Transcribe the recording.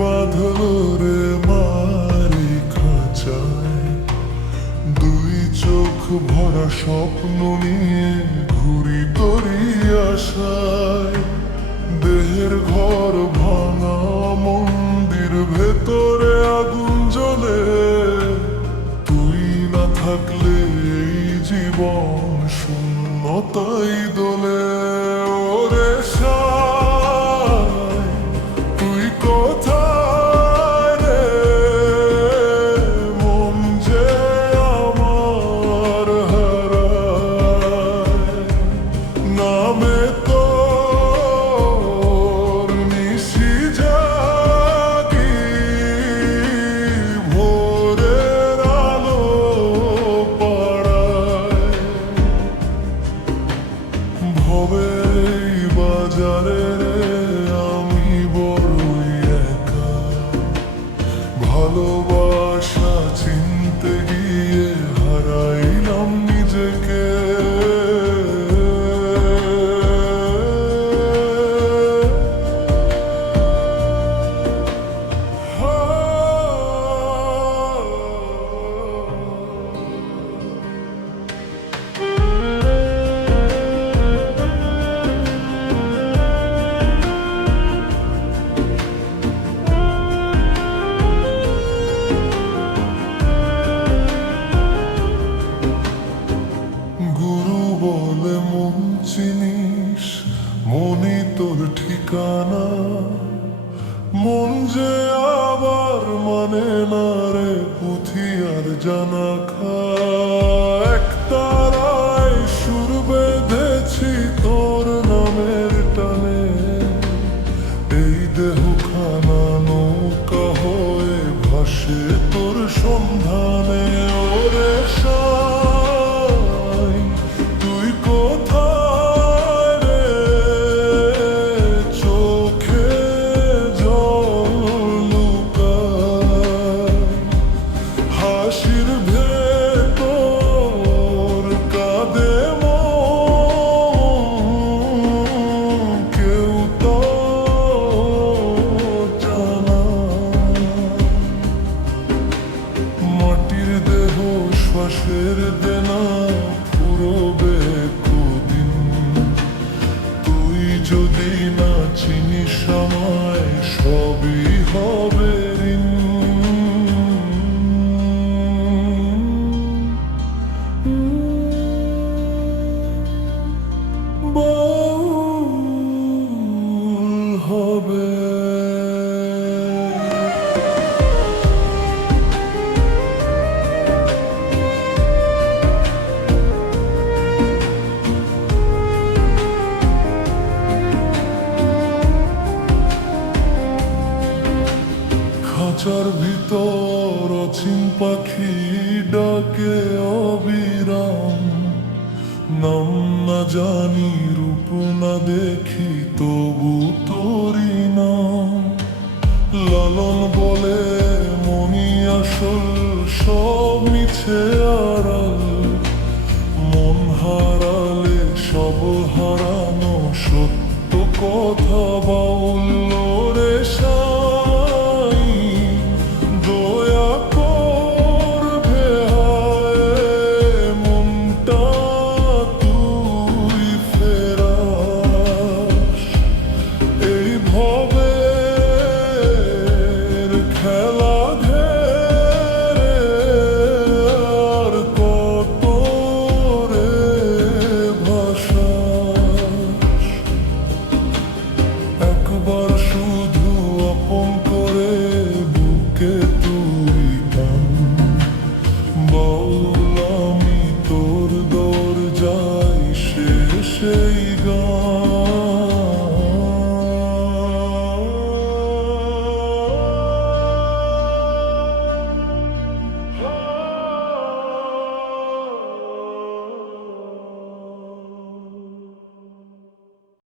বাঁধলো রে মারি খাঁচায়, দুই চোখ ভরা স্বপ্ন নিয়ে ঘুরি তোরি আশায়। দেহের ঘর ভাঙা মন্দির ভেতরে আগুন জ্বলে, তুই না থাকলে এই জীবন শূন্যতাই দোলে। ওরে সাই, তুই কোথায় রে, মন যে আমার হারায়। নামে তোর নিশি জাগি, ভোরের আলো পাড়ায়। ভবের বাজারে আমি বড়ই একা, ভালোবাসা চিনতে গিয়ে হারাইলাম নিজেকে। গুরু বলে মন চিনিস, মনে তোর ঠিকানা। মন যে আবার মানে না রে পুঁথি আর জানা খা। এক তারায় সুর বেঁধেছি তোর নামের টানে, এই দেহখানা নৌকা হয়ে ভাসে তোর সন্ধানে। ওরে সাই, তুই কোথায় রে, চোখে জল লুকায়। হাসির ভেতর কাঁদে মন, কেউ তো জানা। মাটির দেহ শ্বাসের দেনা ফুরবে কদিন, তুই যদি না চিনিস আমায় সবই হবে ঋণ। বাউল হবে। খাঁচার ভিতর অচিন পাখি ডাকে অবিরাম, নাম না জানি রূপ না দেখি তবু তোরি নাম। লালন বলে মনি আসল, সব মিছে আড়াল। মন হারালে সব হারানো সত্য কথা বল।